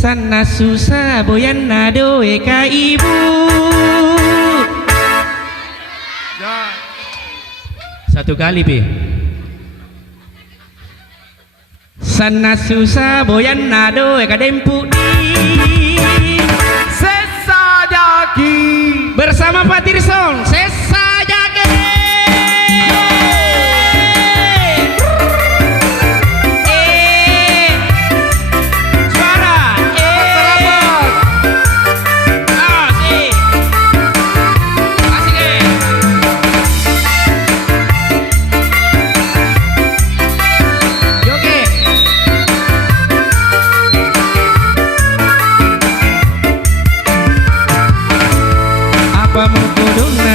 Sana susah boyan nado eka ibu. Satu kali pi. Sana susah boyan nado eka dempu di Sesa Jaki bersama Pak Tirsong Sesa Jaki.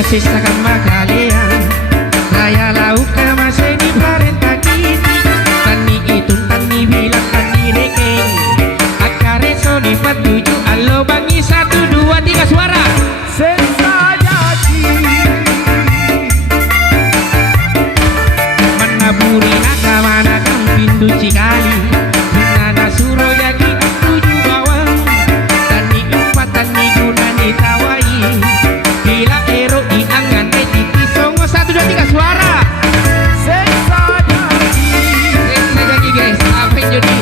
Sisakan makalian saya lauknya masih di parenta kiti tani itu tani bilang tani rekeng akare so di patuju alo bangi 1 2 3 suara Sesa Jaki menaburi naga mana kan pintu cikali nana suro yaki tuju bawang tani 4 tani guna ditawai bila ero diangan titi songo 1 2 3 suara Sesa Jaki Sesa Jaki guys apa yang jadi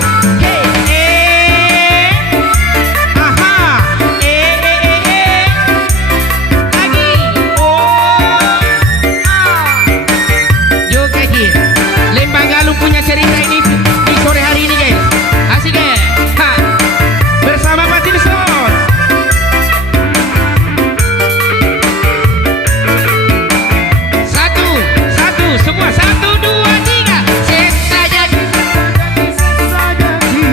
aha lagi yo kaki Lembang Galung punya cerita ini di sore hari ini guys asik ya bersama Pak Tilson. Semua 1 2 3 Sesa Jaki Sesa Jaki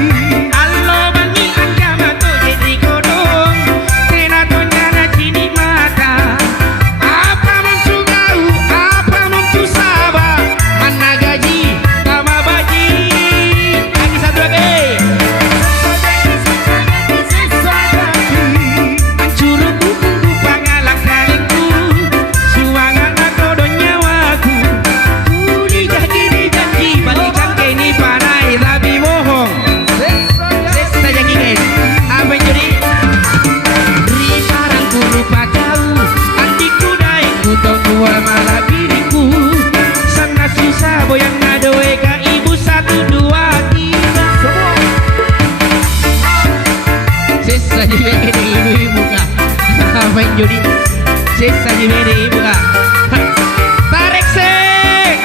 allo bangi agama to jadi kodong tena tonyana cini mata apa mampu kau apa mampu sabah mana gaji sama baji lagi 1 lagi Sesa Jaki hancur buku pangalang kalengku suangan aku don nyawaku balikan ke ini panai tapi bohong Sesa Jaki guys apa yang jadi riparang ku lupa kau antiku daengku tau tua malah diriku sana susah boyang nado eka ibu 1 2 3 Sesa Jaki ibu-ibu kah apa yang jadi Sesa Jaki ibu kah tarik sek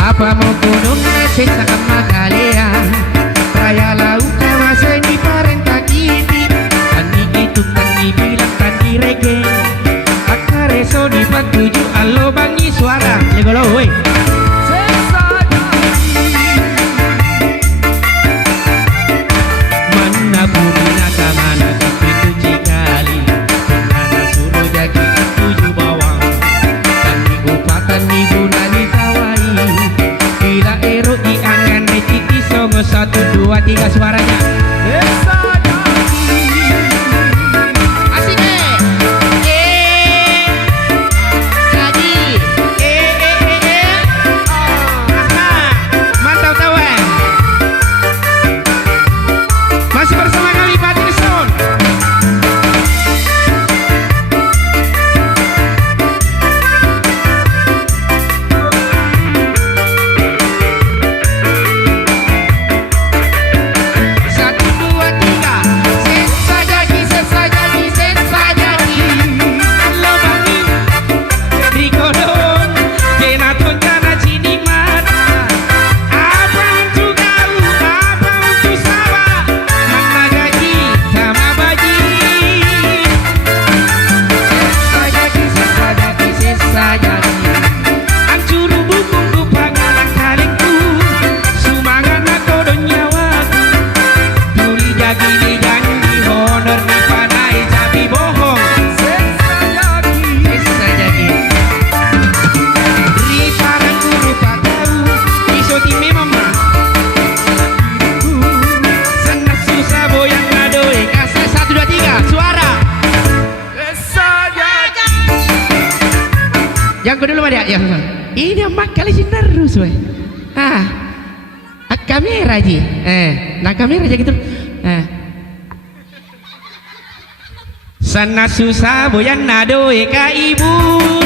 apa mau kunung sesa kama kalian raya lauknya masih di parenta kiti tani itu tani bilang tani reggae akare so di patuju alo bangi suara legolo woi Sesa Jaki mana bumi naga mana pintu cikali mana suruh Jaki tuju bawang tani upat tani guna ditawai bila ero diangan titi songo 1 2 3 suaranya Sesa Jaki asik jadi aha mantap tawan masih bersama kami Pak Tilson. Satu dua tiga Sesa Jaki Sesa Jaki Sesa Jaki halo bangi di kodong kena tonjana cini mata apa untuk kau apa untuk sabah mana gaji sama baji Sesa Jaki Sesa Jaki Sesa Jaki hancur buku pangalang kalengku sumangan aku don nyawaku duli Jaki di janji honor di panai tapi bohong Sesa Jaki Sesa Jaki riparang ku lupa kau iso time mama sana susah boyang nado eka 1 2 3 suara Sesa Jaki yang kedua dulu ya ini mak kali sinar terus weh kamera ji. Nah kamera aja gitu. Sana susah boyan nado ka ibu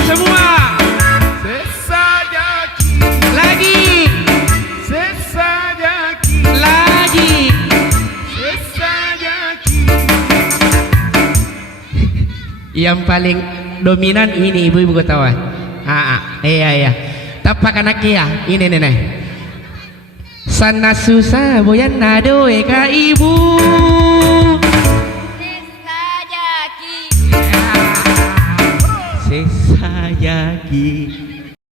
semua. Sesajaki, Lagi, sesajaki, lagi. sesajaki. Yang paling dominan ini ibu-ibu ketawa. Iya. Tapak anaknya ini nenek. Sana susah boyan nado ka ibu. Sesajaki. Sesayaki.